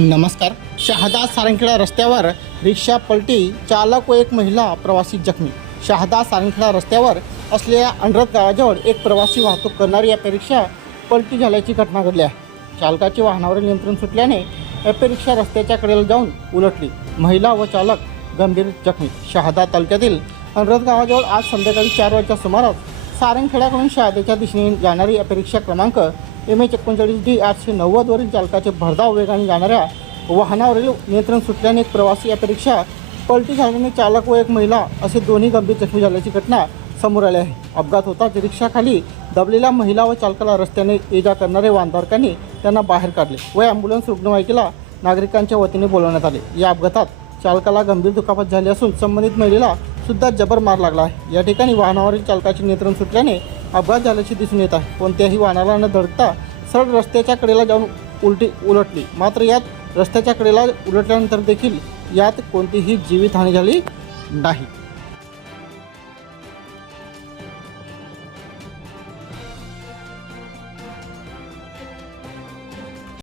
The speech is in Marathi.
नमस्कार शहादा सारंगखेडा रस्त्यावर रिक्षा पलटी चालक व एक महिला प्रवासी जखमी. शहादा सारंगखेडा रस्त्यावर असलेल्या अंडरत गावाजवळ एक प्रवासी वाहतूक करणारी या रिक्षा पलटी झाल्याची घटना घडली आहे. चालकाचे वाहनावरील नियंत्रण सुटल्याने ॲपे रिक्षा रस्त्याच्या कडेला जाऊन उलटली. महिला व चालक गंभीर जखमी. शहादा तालुक्यातील अंडरत गावाजवळ आज संध्याकाळी चार वाजच्या सुमारास सारंगखेड्याकडून शहादेच्या दिशेने जाणारी ॲपे क्रमांक एम एच एकोणचाळीस डी आठशे नव्वदवरील चालकाचे भरधाव वेगाने जाणाऱ्या वाहनावरील नियंत्रण सुटल्याने एक प्रवासी परीक्षा पलटी झाल्याने चालक व एक महिला असे दोन्ही गंभीर जखमी झाल्याची घटना समोर आली आहे. अपघात होताच रिक्षाखाली दबलेल्या महिला व चालकाला रस्त्याने ये जा करणारे वाहनधारकांनी त्यांना बाहेर काढले व ॲम्ब्युलन्स रुग्णवाहिकेला नागरिकांच्या वतीने बोलवण्यात आले. या अपघातात चालकाला गंभीर दुखापत झाली असून संबंधित महिलेला सुद्धा जबर मार लागला आहे. या ठिकाणी वाहनावरील चालकाचे नियंत्रण सुटल्याने अपघात झाल्याचे दिसून येत आहे. कोणत्याही वाहनाला न धडकता सरळ रस्त्याच्या कडेला जाऊन उलटी उलटली. मात्र यात रस्त्याच्या कडेला उलटल्यानंतर देखील यात कोणतीही जीवितहानी झाली नाही.